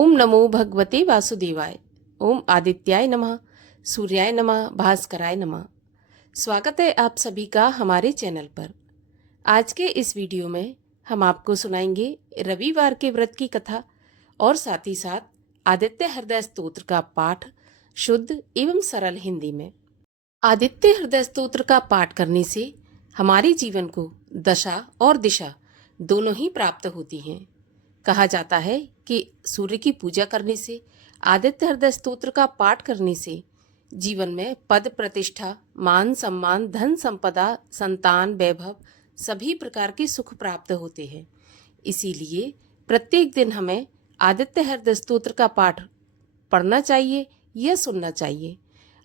ओम नमो भगवते वासुदेवाय। ओम आदित्याय नमः, सूर्याय नमः, भास्कराय नमः। स्वागत है आप सभी का हमारे चैनल पर। आज के इस वीडियो में हम आपको सुनाएंगे रविवार के व्रत की कथा और साथ ही साथ आदित्य हृदय स्तोत्र का पाठ शुद्ध एवं सरल हिंदी में। आदित्य हृदय स्तोत्र का पाठ करने से हमारे जीवन को दशा और दिशा दोनों ही प्राप्त होती हैं। कहा जाता है कि सूर्य की पूजा करने से, आदित्य हृदय स्तोत्र का पाठ करने से जीवन में पद प्रतिष्ठा, मान सम्मान, धन संपदा, संतान, वैभव सभी प्रकार के सुख प्राप्त होते हैं। इसीलिए प्रत्येक दिन हमें आदित्य हृदय स्तोत्र का पाठ पढ़ना चाहिए या सुनना चाहिए।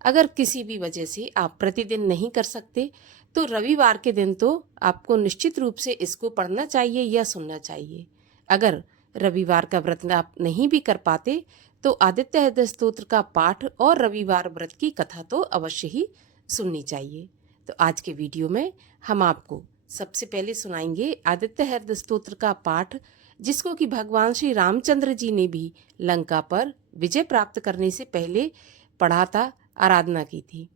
अगर किसी भी वजह से आप प्रतिदिन नहीं कर सकते तो रविवार के दिन तो आपको निश्चित रूप से इसको पढ़ना चाहिए या सुनना चाहिए। अगर रविवार का व्रत आप नहीं भी कर पाते तो आदित्य हृदय स्तोत्र का पाठ और रविवार व्रत की कथा तो अवश्य ही सुननी चाहिए। तो आज के वीडियो में हम आपको सबसे पहले सुनाएंगे आदित्य हृदय स्तोत्र का पाठ, जिसको कि भगवान श्री रामचंद्र जी ने भी लंका पर विजय प्राप्त करने से पहले पढ़ा था, आराधना की थी।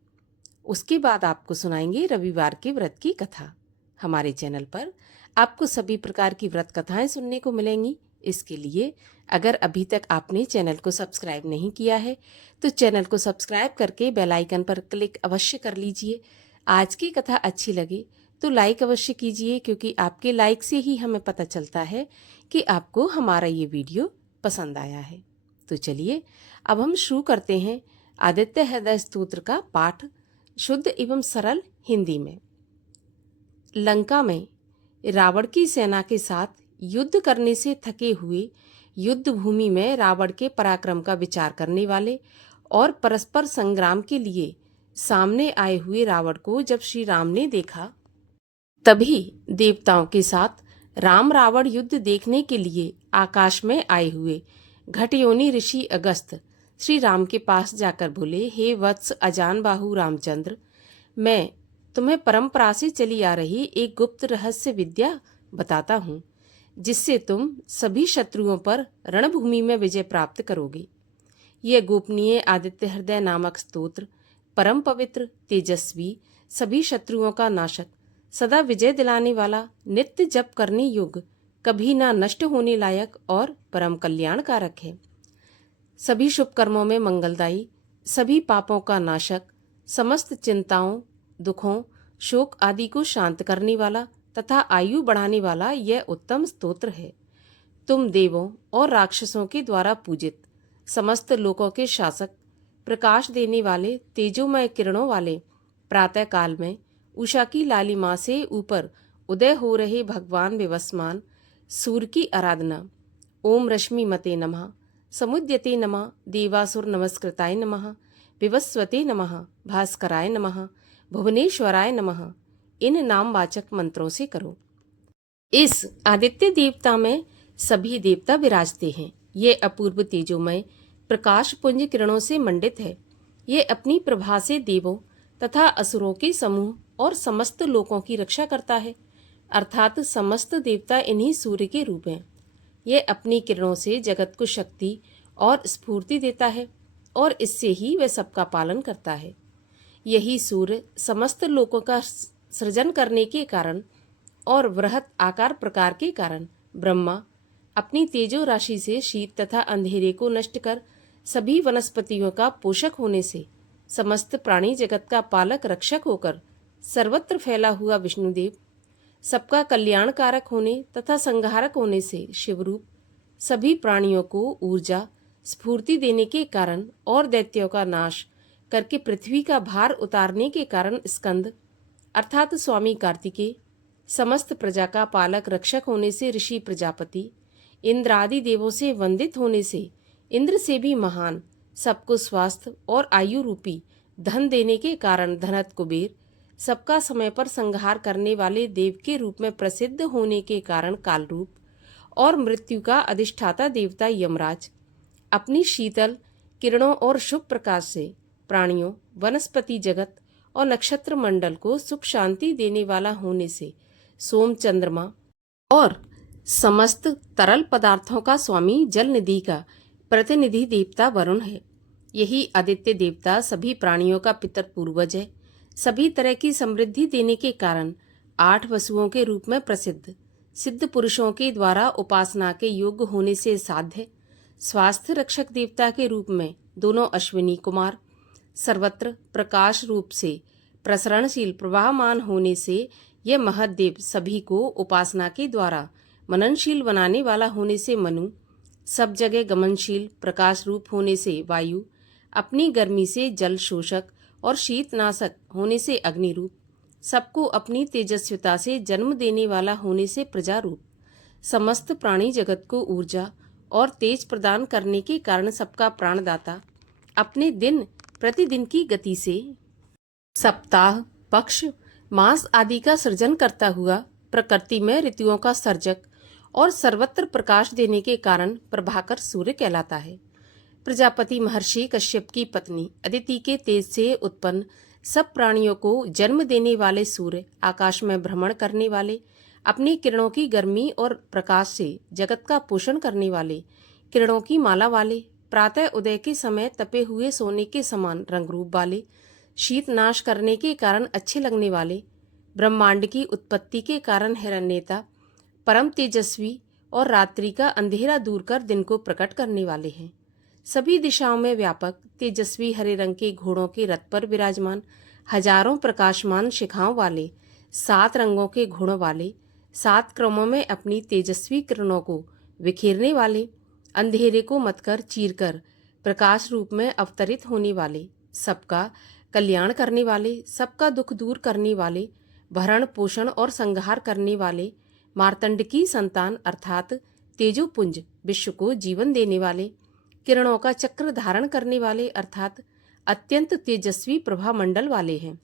उसके बाद आपको सुनाएंगे रविवार के व्रत की कथा। हमारे चैनल पर आपको सभी प्रकार की व्रत कथाएं सुनने को मिलेंगी। इसके लिए अगर अभी तक आपने चैनल को सब्सक्राइब नहीं किया है तो चैनल को सब्सक्राइब करके बेल आइकन पर क्लिक अवश्य कर लीजिए। आज की कथा अच्छी लगे तो लाइक अवश्य कीजिए, क्योंकि आपके लाइक से ही हमें पता चलता है कि आपको हमारा ये वीडियो पसंद आया है। तो चलिए अब हम शुरू करते हैं आदित्य हृदय स्तोत्र का पाठ शुद्ध एवं सरल हिंदी में। लंका में रावण की सेना के साथ युद्ध करने से थके हुए युद्ध भूमि में रावण के पराक्रम का विचार करने वाले और परस्पर संग्राम के लिए सामने आए हुए रावण को जब श्री राम ने देखा, तभी देवताओं के साथ राम रावण युद्ध देखने के लिए आकाश में आए हुए घटयोनी ऋषि अगस्त्य श्री राम के पास जाकर बोले, हे वत्स अजान बाहु रामचंद्र, मैं तुम्हें परंपरा से चली आ रही एक गुप्त रहस्य विद्या बताता हूँ, जिससे तुम सभी शत्रुओं पर रणभूमि में विजय प्राप्त करोगे। यह गोपनीय आदित्य हृदय नामक स्तोत्र परम पवित्र, तेजस्वी, सभी शत्रुओं का नाशक, सदा विजय दिलाने वाला, नित्य जप करने योग्य, कभी ना नष्ट होने लायक और परम कल्याणकारक है। सभी शुभ कर्मों में मंगलदायी, सभी पापों का नाशक, समस्त चिंताओं, दुखों, शोक आदि को शांत करने वाला तथा आयु बढ़ाने वाला यह उत्तम स्तोत्र है। तुम देवों और राक्षसों के द्वारा पूजित, समस्त लोकों के शासक, प्रकाश देने वाले, तेजोमय किरणों वाले, प्रातः काल में उषा की लालिमा से ऊपर उदय हो रहे भगवान विवस्मान सूर्य की आराधना। ओम रश्मि मते नमः, समुद्यते नमः, देवासुर नमस्कृताय नमः, विवस्वते नमः, भास्कराय नमः, भुवनेश्वराय नमः, इन नामवाचक मंत्रों से करो। इस आदित्य देवता में सभी देवता विराजते हैं। ये अपूर्व तेजोमय प्रकाश पुंज किरणों से मंडित है। ये अपनी प्रभा से देवों तथा असुरों के समूह और समस्त लोकों की रक्षा करता है, अर्थात समस्त देवता इन्हीं सूर्य के रूप हैं। ये अपनी किरणों से जगत को शक्ति और स्फूर्ति देता है और इससे ही वह सबका पालन करता है। यही सूर्य समस्त लोकों का सृजन करने के कारण और वृहत आकार प्रकार के कारण ब्रह्मा अपनी तेजो राशि से शीत तथा अंधेरे को नष्ट कर सभी वनस्पतियों का पोषक होने से समस्त प्राणी जगत का पालक रक्षक होकर सर्वत्र फैला हुआ विष्णुदेव सबका कल्याणकारक होने तथा संहारक होने से शिवरूप सभी प्राणियों को ऊर्जा स्फूर्ति देने के कारण और दैत्यों का नाश करके पृथ्वी का भार उतारने के कारण स्कंद अर्थात स्वामी कार्तिकेय समस्त प्रजा का पालक रक्षक होने से ऋषि प्रजापति इंद्र आदि देवों से वंदित होने से इंद्र से भी महान सबको स्वास्थ्य और आयु रूपी धन देने के कारण धनत कुबेर सबका समय पर संहार करने वाले देव के रूप में प्रसिद्ध होने के कारण कालरूप और मृत्यु का अधिष्ठाता देवता यमराज अपनी शीतल किरणों और शुभ प्रकाश से प्राणियों, वनस्पति जगत और नक्षत्र मंडल को सुख शांति देने वाला होने से सोम चंद्रमा और समस्त तरल पदार्थों का स्वामी जल निधि का प्रतिनिधि देवता वरुण है। यही आदित्य देवता सभी प्राणियों का पितर पूर्वज है। सभी तरह की समृद्धि देने के कारण 8 वसुओं के रूप में प्रसिद्ध, सिद्ध पुरुषों के द्वारा उपासना के योग्य होने से साध्य, स्वास्थ्य रक्षक देवता के रूप में दोनों अश्विनी कुमार, सर्वत्र प्रकाश रूप से प्रसरणशील प्रवाहमान होने से यह महदेव सभी को उपासना के द्वारा मननशील बनाने वाला होने से मनु, सब जगह गमनशील प्रकाश रूप होने से वायु, अपनी गर्मी से जल शोषक और शीतनाशक होने से अग्नि रूप, सबको अपनी तेजस्विता से जन्म देने वाला होने से प्रजा रूप, समस्त प्राणी जगत को ऊर्जा और तेज प्रदान करने के कारण सबका प्राणदाता, अपने दिन प्रतिदिन की गति से सप्ताह, पक्ष, मास आदि का सृजन करता हुआ प्रकृति में ऋतुओं का सर्जक और सर्वत्र प्रकाश देने के कारण प्रभाकर सूर्य कहलाता है। प्रजापति महर्षि कश्यप की पत्नी अदिति के तेज से उत्पन्न सब प्राणियों को जन्म देने वाले सूर्य, आकाश में भ्रमण करने वाले, अपनी किरणों की गर्मी और प्रकाश से जगत का पोषण करने वाले, किरणों की माला वाले, प्रातः उदय के समय तपे हुए सोने के समान रंग रूप वाले, शीत नाश करने के कारण अच्छे लगने वाले, ब्रह्मांड की उत्पत्ति के कारण हिरण्यता, परम तेजस्वी और रात्रि का अंधेरा दूर कर दिन को प्रकट करने वाले हैं। सभी दिशाओं में व्यापक तेजस्वी हरे रंग के घोड़ों के रथ पर विराजमान, हजारों प्रकाशमान शिखाओं वाले, 7 रंगों के घोड़ों वाले, 7 क्रमों में अपनी तेजस्वी किरणों को बिखेरने वाले, अंधेरे को मतकर चीरकर प्रकाश रूप में अवतरित होने वाले, सबका कल्याण करने वाले, सबका दुख दूर करने वाले, भरण पोषण और संहार करने वाले, मार्तंड की संतान अर्थात तेजोपुंज विश्व को जीवन देने वाले, किरणों का चक्र धारण करने वाले अर्थात अत्यंत तेजस्वी प्रभा मंडल वाले हैं।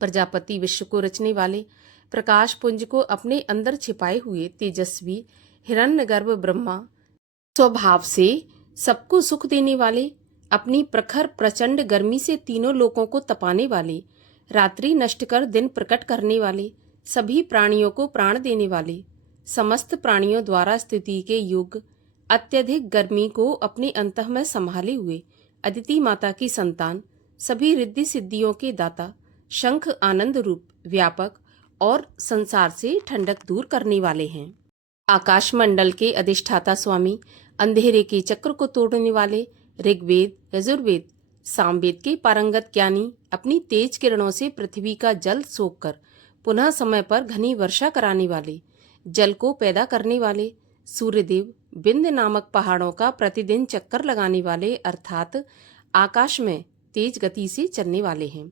प्रजापति विश्व को रचने वाले, प्रकाश पुंज को अपने अंदर छिपाए हुए तेजस्वी हिरण्यगर्भ ब्रह्मा, स्वभाव से सबको सुख देने वाले, अपनी प्रखर प्रचंड गर्मी से तीनों लोकों को तपाने वाले, रात्रि नष्ट कर दिन प्रकट करने वाले, सभी प्राणियों को प्राण देने वाले, समस्त प्राणियों द्वारा स्थिति के योग्य, अत्यधिक गर्मी को अपने अंतः में संभाले हुए, अदिति माता की संतान, सभी रिद्धि सिद्धियों के दाता, शंख आनंद रूप, व्यापक और संसार से ठंडक दूर करने वाले हैं। आकाश मंडल के अधिष्ठाता स्वामी, अंधेरे के चक्र को तोड़ने वाले, ऋग्वेद, यजुर्वेद, सामवेद के पारंगत ज्ञानी, अपनी तेज किरणों से पृथ्वी का जल सोखकर पुनः समय पर घनी वर्षा कराने वाले, जल को पैदा करने वाले, सूर्यदेव बिंद नामक पहाड़ों का प्रतिदिन चक्कर लगाने वाले अर्थात आकाश में तेज गति से चलने वाले हैं।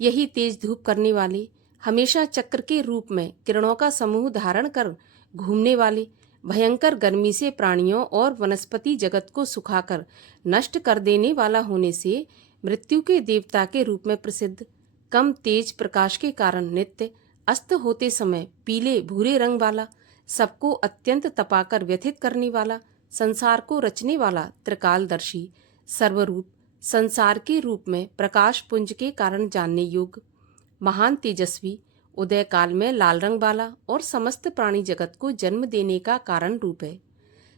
यही तेज धूप करने वाले, हमेशा चक्र के रूप में किरणों का समूह धारण कर घूमने वाले, भयंकर गर्मी से प्राणियों और वनस्पति जगत को सुखाकर नष्ट कर देने वाला होने से मृत्यु के देवता के रूप में प्रसिद्ध, कम तेज प्रकाश के कारण नित्य अस्त होते समय पीले भूरे रंग वाला, सबको अत्यंत तपाकर व्यथित करने वाला, संसार को रचने वाला, त्रिकालदर्शी, सर्वरूप, संसार के रूप में प्रकाश पुंज के कारण जानने योग्य, महान तेजस्वी, उदय काल में लाल रंग वाला और समस्त प्राणी जगत को जन्म देने का कारण रूप है।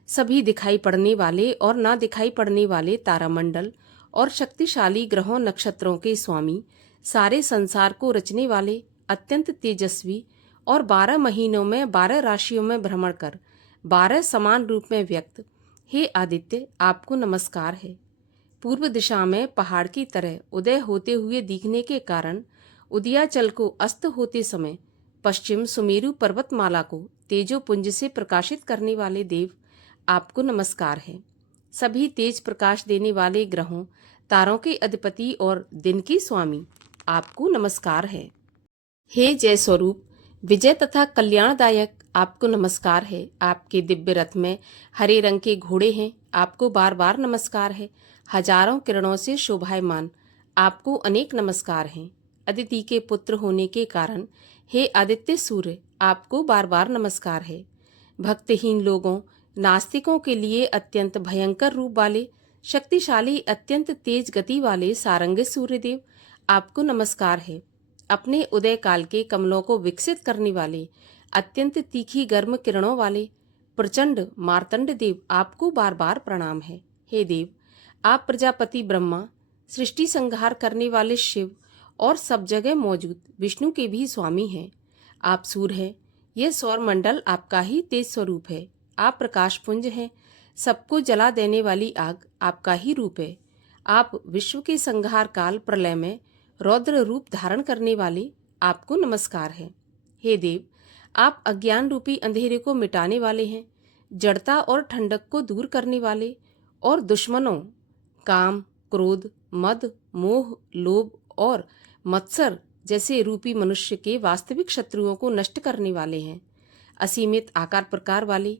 सभी दिखाई पड़ने वाले और ना दिखाई पड़ने वाले तारामंडल और शक्तिशाली ग्रहों नक्षत्रों के स्वामी, सारे संसार को रचने वाले, अत्यंत तेजस्वी और 12 महीनों में 12 राशियों में भ्रमण कर 12 समान रूप में व्यक्त, हे आदित्य आपको नमस्कार है। पूर्व दिशा में पहाड़ की तरह उदय होते हुए दिखने के कारण उदयाचल को अस्त होते समय पश्चिम सुमेरु पर्वतमाला को तेजोपुंज से प्रकाशित करने वाले देव आपको नमस्कार है। सभी तेज प्रकाश देने वाले ग्रहों, तारों के अधिपति और दिन के स्वामी आपको नमस्कार है। हे जय स्वरूप, विजय तथा कल्याणदायक आपको नमस्कार है। आपके दिव्य रथ में हरे रंग के घोड़े हैं, आपको बार बार नमस्कार है। हजारों किरणों से शोभायमान आपको अनेक नमस्कार हैं। अदिति के पुत्र होने के कारण हे आदित्य सूर्य आपको बार बार नमस्कार है। भक्तहीन लोगों, नास्तिकों के लिए अत्यंत भयंकर रूप वाले, शक्तिशाली, अत्यंत तेज गति वाले सारंग सूर्यदेव आपको नमस्कार है। अपने उदय काल के कमलों को विकसित करने वाले, अत्यंत तीखी गर्म किरणों वाले प्रचंड मार्तंड देव आपको बार बार प्रणाम है। हे देव, आप प्रजापति ब्रह्मा, सृष्टि संहार करने वाले शिव और सब जगह मौजूद विष्णु के भी स्वामी हैं। आप सूर्य हैं, यह सौर मंडल आपका ही तेज स्वरूप है। आप प्रकाश पुंज हैं, सबको जला देने वाली आग आपका ही रूप है। आप विश्व के संहार काल प्रलय में रौद्र रूप धारण करने वाले, आपको नमस्कार है। हे देव, आप अज्ञान रूपी अंधेरे को मिटाने वाले हैं, जड़ता और ठंडक को दूर करने वाले और दुश्मनों काम, क्रोध, मद, मोह, लोभ और मत्सर जैसे रूपी मनुष्य के वास्तविक शत्रुओं को नष्ट करने वाले हैं। असीमित आकार प्रकार वाले,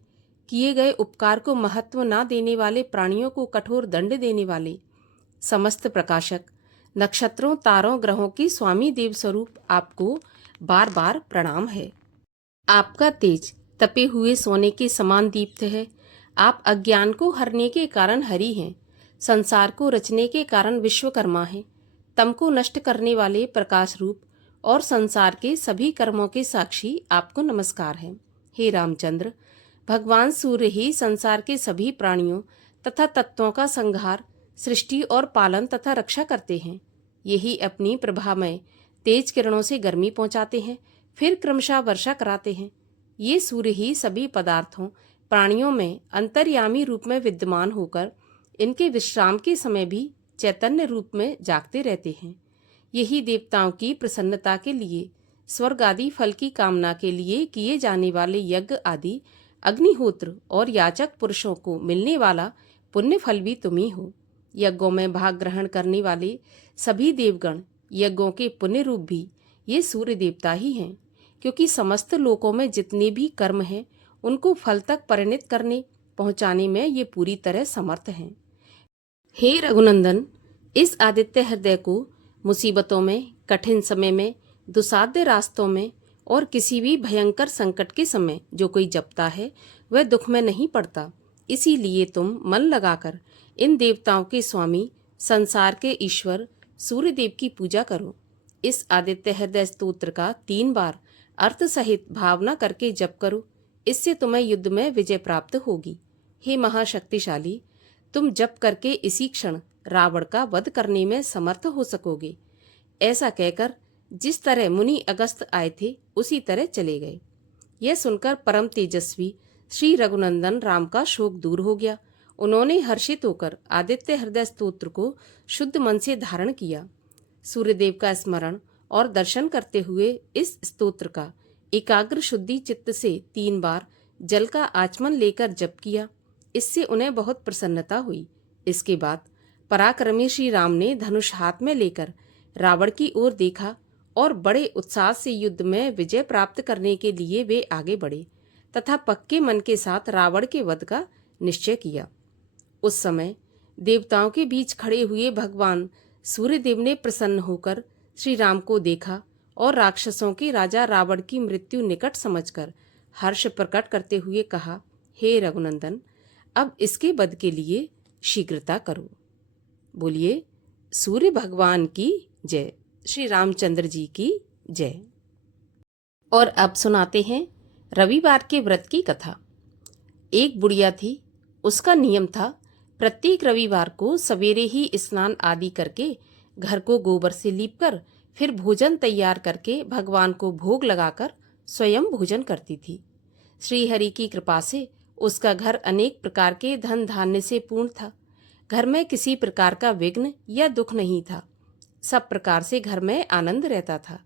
किए गए उपकार को महत्व न देने वाले, प्राणियों को कठोर दंड देने वाले, समस्त प्रकाशक, नक्षत्रों, तारों, ग्रहों के स्वामी देव स्वरूप आपको बार बार प्रणाम है। आपका तेज तपे हुए सोने के समान दीप्त है। आप अज्ञान को हरने के कारण हरि हैं, संसार को रचने के कारण विश्वकर्मा हैं, तम को नष्ट करने वाले प्रकाश रूप और संसार के सभी कर्मों के साक्षी आपको नमस्कार है। हे रामचंद्र, भगवान सूर्य ही संसार के सभी प्राणियों तथा तत्वों का संहार, सृष्टि और पालन तथा रक्षा करते हैं। यही अपनी प्रभामय तेज किरणों से गर्मी पहुंचाते हैं, फिर क्रमशः वर्षा कराते हैं। ये सूर्य ही सभी पदार्थों, प्राणियों में अंतर्यामी रूप में विद्यमान होकर इनके विश्राम के समय भी चैतन्य रूप में जागते रहते हैं। यही देवताओं की प्रसन्नता के लिए, स्वर्ग आदि फल की कामना के लिए किए जाने वाले यज्ञ आदि, अग्निहोत्र और याचक पुरुषों को मिलने वाला पुण्य फल भी तुम ही हो। यज्ञों में भाग ग्रहण करने वाले सभी देवगण, यज्ञों के पुण्य रूप भी ये सूर्य देवता ही हैं, क्योंकि समस्त लोकों में जितने भी कर्म हैं उनको फल तक परिणत करने पहुंचाने में ये पूरी तरह समर्थ हैं। हे रघुनंदन, इस आदित्य हृदय को मुसीबतों में, कठिन समय में, दुसाध्य रास्तों में और किसी भी भयंकर संकट के समय जो कोई जपता है वह दुख में नहीं पड़ता। इसीलिए तुम मन लगाकर इन देवताओं के स्वामी, संसार के ईश्वर सूर्य देव की पूजा करो। इस आदित्य हृदय स्तोत्र का 3 बार अर्थ सहित भावना करके जप करो। इससे तुम्हें युद्ध में विजय प्राप्त होगी। हे महाशक्तिशाली, तुम जप करके इसी क्षण रावण का वध करने में समर्थ हो सकोगे। ऐसा कहकर जिस तरह मुनि अगस्त आए थे उसी तरह चले गए। यह सुनकर परम तेजस्वी श्री रघुनंदन राम का शोक दूर हो गया। उन्होंने हर्षित होकर आदित्य हृदय स्तोत्र को शुद्ध मन से धारण किया। सूर्यदेव का स्मरण और दर्शन करते हुए इस स्तोत्र का एकाग्र शुद्धि चित्त से 3 बार जल का आचमन लेकर जप किया। इससे उन्हें बहुत प्रसन्नता हुई। इसके बाद पराक्रमी श्री राम ने धनुष हाथ में लेकर रावण की ओर देखा और बड़े उत्साह से युद्ध में विजय प्राप्त करने के लिए वे आगे बढ़े तथा पक्के मन के साथ रावण के वध का निश्चय किया। उस समय देवताओं के बीच खड़े हुए भगवान सूर्यदेव ने प्रसन्न होकर श्री राम को देखा और राक्षसों के राजा रावण की मृत्यु निकट समझकर हर्ष प्रकट करते हुए कहा, हे रघुनंदन, अब इसके वध के लिए शीघ्रता करो। बोलिए सूर्य भगवान की जय, श्री रामचंद्र जी की जय। और अब सुनाते हैं रविवार के व्रत की कथा। एक बुढ़िया थी। उसका नियम था प्रत्येक रविवार को सवेरे ही स्नान आदि करके घर को गोबर से लीपकर फिर भोजन तैयार करके भगवान को भोग लगाकर स्वयं भोजन करती थी। श्री हरि की कृपा से उसका घर अनेक प्रकार के धन धान्य से पूर्ण था। घर में किसी प्रकार का विघ्न या दुख नहीं था। सब प्रकार से घर में आनंद रहता था।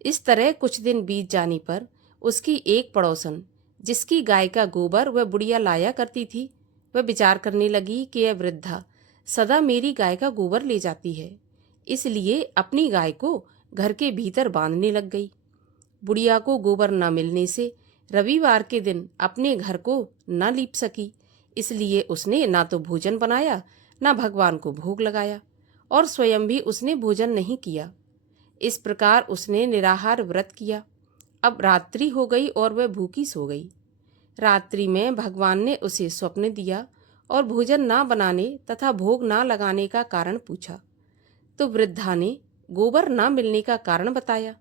इस तरह कुछ दिन बीत जाने पर उसकी एक पड़ोसन, जिसकी गाय का गोबर वह बुढ़िया लाया करती थी, वह विचार करने लगी कि यह वृद्धा सदा मेरी गाय का गोबर ले जाती है, इसलिए अपनी गाय को घर के भीतर बांधने लग गई। बुढ़िया को गोबर न मिलने से रविवार के दिन अपने घर को न लीप सकी, इसलिए उसने ना तो भोजन बनाया, ना भगवान को भोग लगाया और स्वयं भी उसने भोजन नहीं किया। इस प्रकार उसने निराहार व्रत किया। अब रात्रि हो गई और वह भूखी सो गई। रात्रि में भगवान ने उसे स्वप्न दिया और भोजन ना बनाने तथा भोग ना लगाने का कारण पूछा, तो वृद्धा ने गोबर ना मिलने का कारण बताया।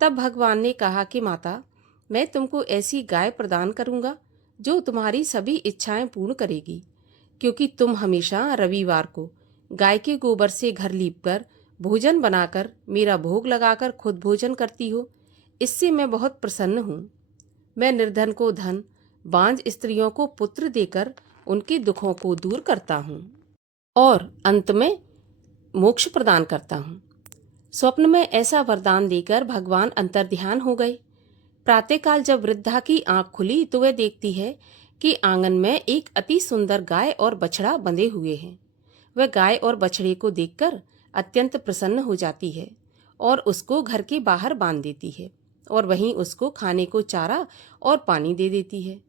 तब भगवान ने कहा कि माता, मैं तुमको ऐसी गाय प्रदान करूंगा जो तुम्हारी सभी इच्छाएं पूर्ण करेगी। क्योंकि तुम हमेशा रविवार को गाय के गोबर से घर लीपकर भोजन बनाकर मेरा भोग लगाकर खुद भोजन करती हो, इससे मैं बहुत प्रसन्न हूँ। मैं निर्धन को धन, बांझ स्त्रियों को पुत्र देकर उनके दुखों को दूर करता हूँ और अंत में मोक्ष प्रदान करता हूँ। स्वप्न में ऐसा वरदान देकर भगवान अंतर्ध्यान हो गए। प्रातःकाल जब वृद्धा की आंख खुली तो वह देखती है कि आंगन में एक अति सुंदर गाय और बछड़ा बंधे हुए हैं। वह गाय और बछड़े को देखकर अत्यंत प्रसन्न हो जाती है और उसको घर के बाहर बांध देती है और वहीं उसको खाने को चारा और पानी दे देती है।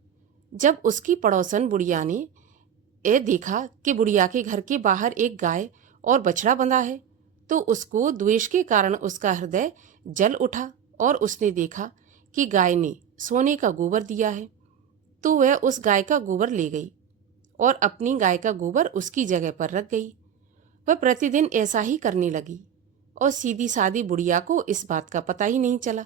जब उसकी पड़ोसन बुढ़िया ने यह देखा कि बुढ़िया के घर के बाहर एक गाय और बछड़ा बंधा है, तो उसको द्वेष के कारण उसका हृदय जल उठा और उसने देखा कि गाय ने सोने का गोबर दिया है, तो वह उस गाय का गोबर ले गई और अपनी गाय का गोबर उसकी जगह पर रख गई। वह प्रतिदिन ऐसा ही करने लगी और सीधी सादी बुढ़िया को इस बात का पता ही नहीं चला।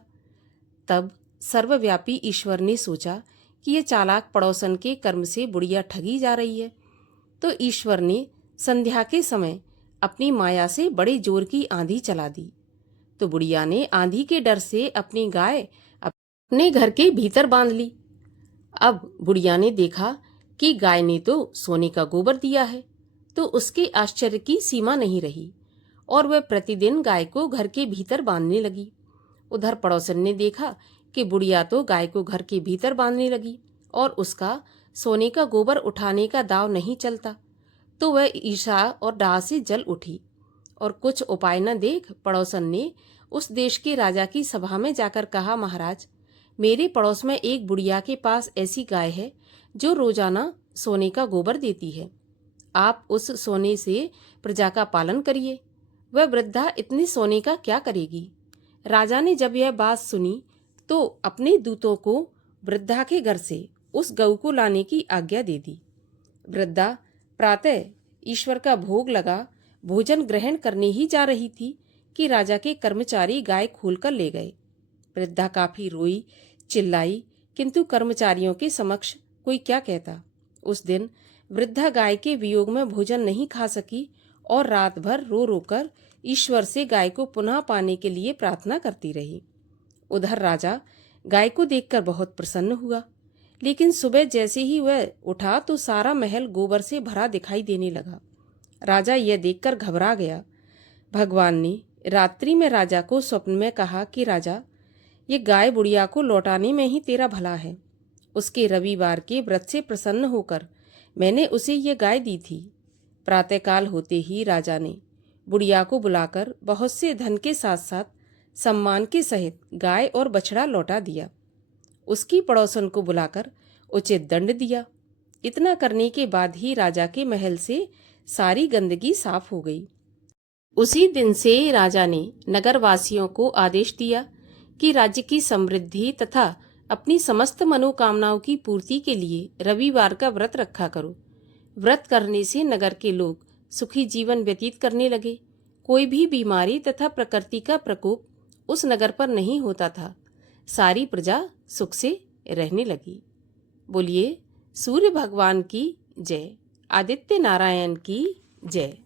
तब सर्वव्यापी ईश्वर ने सोचा कि यह चालाक पड़ोसन के कर्म से बुढ़िया ठगी जा रही है, तो ईश्वर ने संध्या के समय अपनी माया से बड़े जोर की आंधी चला दी। तो बुढ़िया ने आंधी के डर से अपनी गाय अपने घर के भीतर बांध ली। अब बुढ़िया ने देखा कि गाय ने तो सोने का गोबर दिया है, तो उसके आश्चर्य की सीमा नहीं रही और वह प्रतिदिन गाय को घर के भीतर बांधने लगी। उधर पड़ोसन ने देखा कि बुढ़िया तो गाय को घर के भीतर बांधने लगी और उसका सोने का गोबर उठाने का दाव नहीं चलता, तो वह ईर्ष्या और डाह से जल उठी और कुछ उपाय न देख पड़ोसन ने उस देश के राजा की सभा में जाकर कहा, महाराज, मेरे पड़ोस में एक बुढ़िया के पास ऐसी गाय है जो रोजाना सोने का गोबर देती है। आप उस सोने से प्रजा का पालन करिए। वह वृद्धा इतने सोने का क्या करेगी? राजा ने जब यह बात सुनी तो अपने दूतों को वृद्धा के घर से उस गऊ को लाने की आज्ञा दे दी। वृद्धा प्रातः ईश्वर का भोग लगा भोजन ग्रहण करने ही जा रही थी कि राजा के कर्मचारी गाय खोलकर ले गए। वृद्धा काफी रोई, चिल्लाई, किंतु कर्मचारियों के समक्ष कोई क्या कहता। उस दिन वृद्धा गाय के वियोग में भोजन नहीं खा सकी और रात भर रो रोकर ईश्वर से गाय को पुनः पाने के लिए प्रार्थना करती रही। उधर राजा गाय को देखकर बहुत प्रसन्न हुआ, लेकिन सुबह जैसे ही वह उठा तो सारा महल गोबर से भरा दिखाई देने लगा। राजा यह देखकर घबरा गया। भगवान ने रात्रि में राजा को स्वप्न में कहा कि राजा, ये गाय बुढ़िया को लौटाने में ही तेरा भला है। उसके रविवार के व्रत से प्रसन्न होकर मैंने उसे ये गाय दी थी। प्रातःकाल होते ही राजा ने बुढ़िया को बुलाकर बहुत से धन के साथ साथ सम्मान के सहित गाय और बछड़ा लौटा दिया। उसकी पड़ोसन को बुलाकर उचित दंड दिया। इतना करने के बाद ही राजा के महल से सारी गंदगी साफ हो गई। उसी दिन से राजा ने नगरवासियों को आदेश दिया कि राज्य की समृद्धि तथा अपनी समस्त मनोकामनाओं की पूर्ति के लिए रविवार का व्रत रखा करो। व्रत करने से नगर के लोग सुखी जीवन व्यतीत करने लगे। कोई भी बीमारी तथा प्रकृति का प्रकोप उस नगर पर नहीं होता था। सारी प्रजा सुख से रहने लगी। बोलिए सूर्य भगवान की जय, आदित्य नारायण की जय।